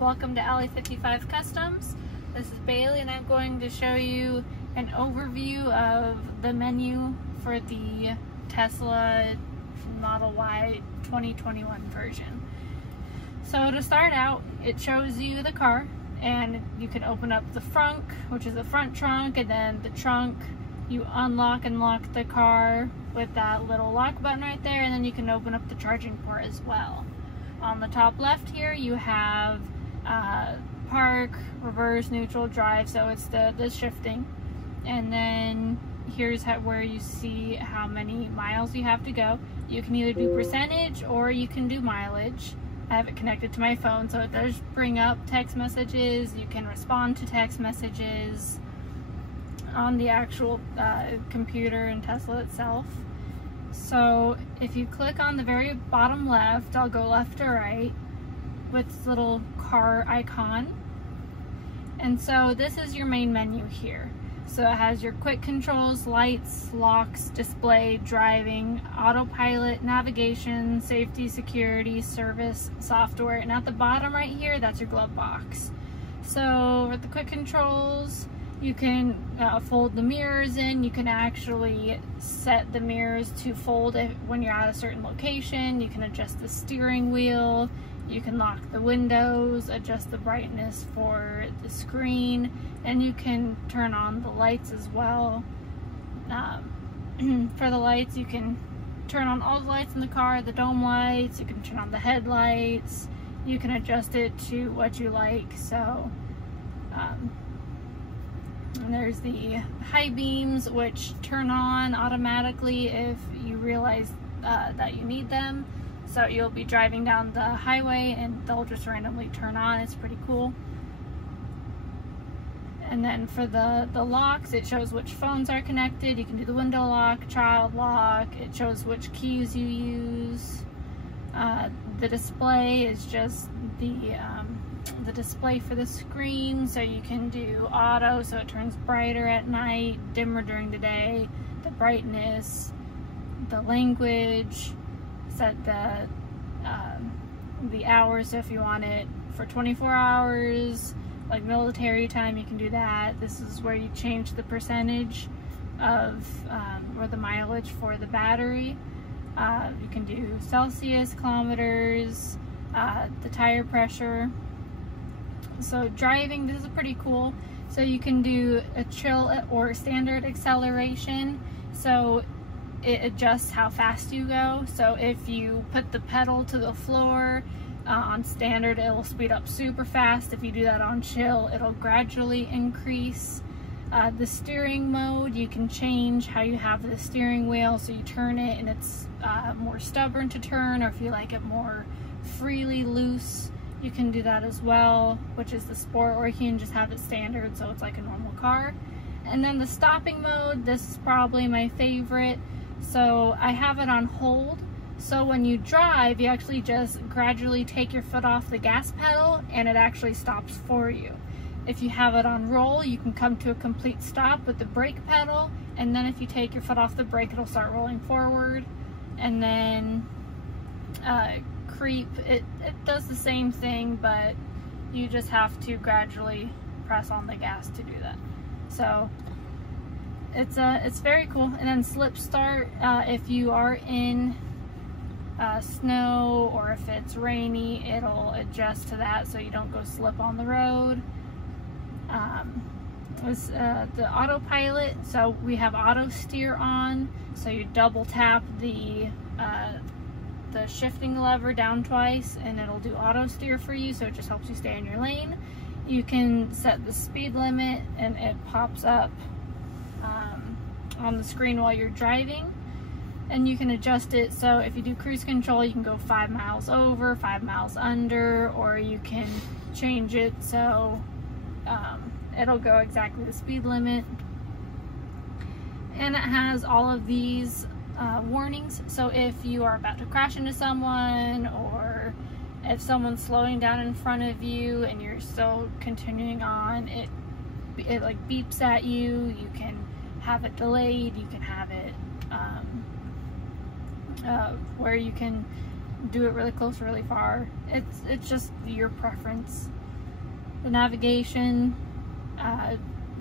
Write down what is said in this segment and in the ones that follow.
Welcome to Alley 55 Customs. This is Bailey and I'm going to show you an overview of the menu for the Tesla Model Y 2021 version. So to start out, it shows you the car and you can open up the front, which is the front trunk, and then the trunk, you unlock and lock the car with that little lock button right there, and then you can open up the charging port as well. On the top left here you have park, reverse, neutral, drive, so it's the shifting. And then here's where you see how many miles you have to go. You can either do percentage or you can do mileage. I have it connected to my phone, so it does bring up text messages. You can respond to text messages on the actual computer in Tesla itself. So if you click on the very bottom left, I'll go left to right with this little car icon. And so this is your main menu here. So it has your quick controls, lights, locks, display, driving, autopilot, navigation, safety, security, service, software, and at the bottom right here, that's your glove box. So with the quick controls, you can fold the mirrors in. You can actually set the mirrors to fold when you're at a certain location. You can adjust the steering wheel. You can lock the windows, adjust the brightness for the screen, and you can turn on the lights as well. For the lights, you can turn on all the lights in the car, the dome lights, you can turn on the headlights, you can adjust it to what you like. So, and there's the high beams, which turn on automatically if you realize that you need them. So you'll be driving down the highway and they'll just randomly turn on. It's pretty cool. And then for the locks, it shows which phones are connected. You can do the window lock, child lock. It shows which keys you use. The display is just the display for the screen. So you can do auto, so it turns brighter at night, dimmer during the day, the brightness, the language, set the hours. So if you want it for 24 hours, like military time, you can do that. This is where you change the percentage of or the mileage for the battery. You can do Celsius, kilometers, the tire pressure. So driving, this is pretty cool. So you can do a chill or standard acceleration. So it adjusts how fast you go. So if you put the pedal to the floor on standard, it will speed up super fast. If you do that on chill, it'll gradually increase. The steering mode, you can change how you have the steering wheel. So you turn it and it's more stubborn to turn, or if you like it more freely loose, you can do that as well, which is the sport, or you can just have it standard so it's like a normal car. And then the stopping mode, this is probably my favorite. So I have it on hold, so when you drive, you actually just gradually take your foot off the gas pedal and it actually stops for you. If you have it on roll, you can come to a complete stop with the brake pedal, and then if you take your foot off the brake, it'll start rolling forward. And then creep, it does the same thing, but you just have to gradually press on the gas to do that. So it's very cool. And then slip start, if you are in snow or if it's rainy, it'll adjust to that so you don't go slip on the road. The autopilot, so we have auto steer on, so you double tap the shifting lever down twice and it'll do auto steer for you, so it just helps you stay in your lane. You can set the speed limit and it pops up on the screen while you're driving, and you can adjust it. So if you do cruise control, you can go 5 miles over, 5 miles under, or you can change it so it'll go exactly the speed limit. And it has all of these warnings. So if you are about to crash into someone, or if someone's slowing down in front of you and you're still continuing on, it like beeps at you. You can have it delayed, you can have it where you can do it really close, really far. It's just your preference. The navigation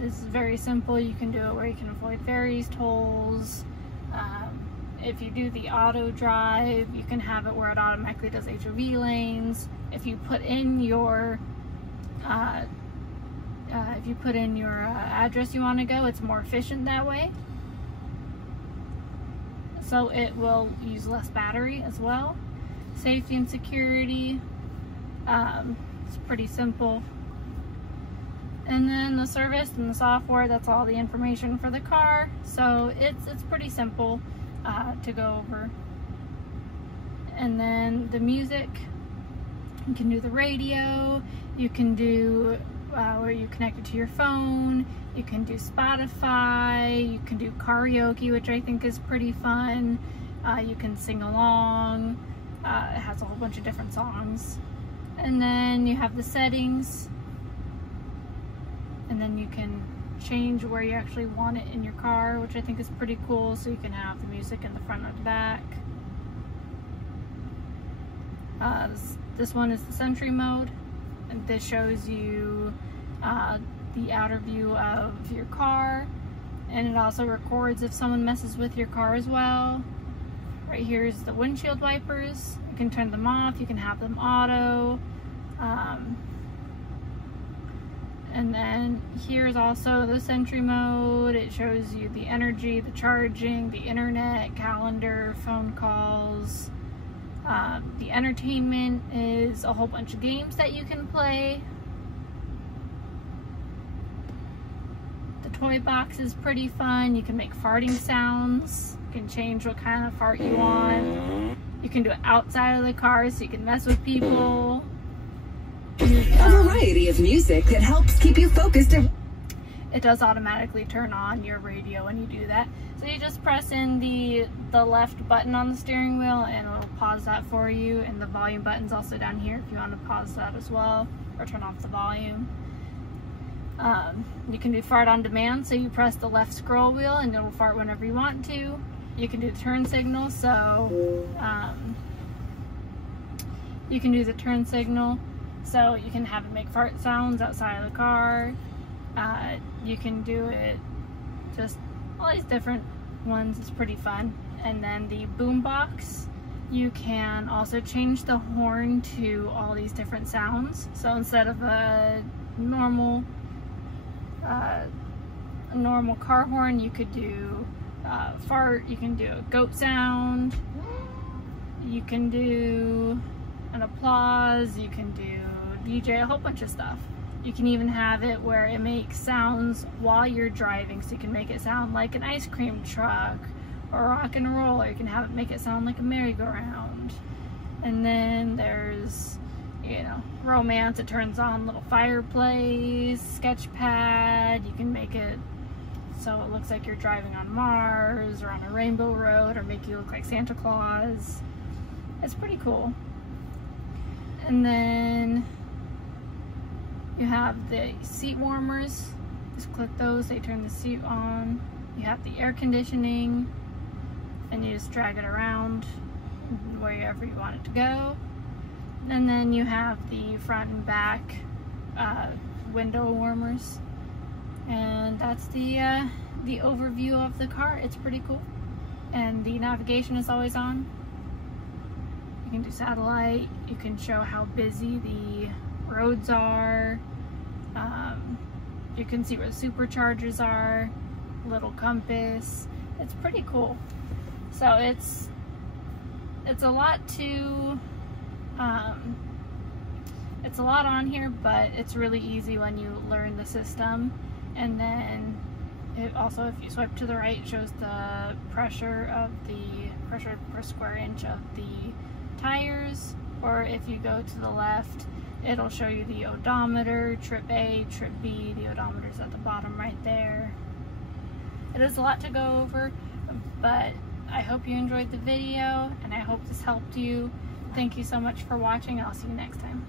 is very simple. You can do it where you can avoid ferries, tolls. If you do the auto drive, you can have it where it automatically does HOV lanes. If you put in your address you want to go, it's more efficient that way. So it will use less battery as well. Safety and security, it's pretty simple. And then the service and the software, that's all the information for the car. So it's pretty simple to go over. And then the music, you can do the radio, you can do where you connect it to your phone, you can do Spotify, you can do karaoke, which I think is pretty fun. You can sing along. It has a whole bunch of different songs. And then you have the settings, and then you can change where you actually want it in your car, which I think is pretty cool. So you can have the music in the front or the back. This one is the Sentry mode, and this shows you the outer view of your car, and it also records if someone messes with your car as well. Right here is the windshield wipers. You can turn them off, you can have them auto. And then here's also the Sentry mode. It shows you the energy, the charging, the internet, calendar, phone calls. The entertainment is a whole bunch of games that you can play. The toy box is pretty fun. You can make farting sounds. You can change what kind of fart you want. You can do it outside of the car so you can mess with people. A variety of music that helps keep you focused. It does automatically turn on your radio when you do that. So you just press in the left button on the steering wheel and it'll pause that for you. And the volume button's also down here if you want to pause that as well, or turn off the volume. You can do fart on demand, so you press the left scroll wheel and it'll fart whenever you want to. You can do turn signal, so you can do the turn signal. So you can have it make fart sounds outside of the car. You can do it, just all these different ones. It's pretty fun. And then the boom box, you can also change the horn to all these different sounds. So instead of a normal car horn, you could do fart, you can do a goat sound, you can do an applause, you can do DJ, a whole bunch of stuff. You can even have it where it makes sounds while you're driving, so you can make it sound like an ice cream truck or rock and roll, or you can have it make it sound like a merry-go-round. And then there's, you know, romance. It turns on little fireplace, sketch pad. You can make it so it looks like you're driving on Mars or on a rainbow road, or make you look like Santa Claus. It's pretty cool. And then you have the seat warmers. Just click those, they turn the seat on. You have the air conditioning, and you just drag it around wherever you want it to go. And then you have the front and back window warmers. And that's the overview of the car. It's pretty cool. And the navigation is always on. You can do satellite. You can show how busy the roads are. You can see where the superchargers are. Little compass. It's pretty cool. So it's a lot to it's a lot on here, but it's really easy when you learn the system. And then it also, if you swipe to the right, it shows the pressure per square inch of the tires. Or if you go to the left, it'll show you the odometer, trip A, trip B. The odometer's at the bottom right there. It is a lot to go over, but I hope you enjoyed the video, and I hope this helped you. Thank you so much for watching. I'll see you next time.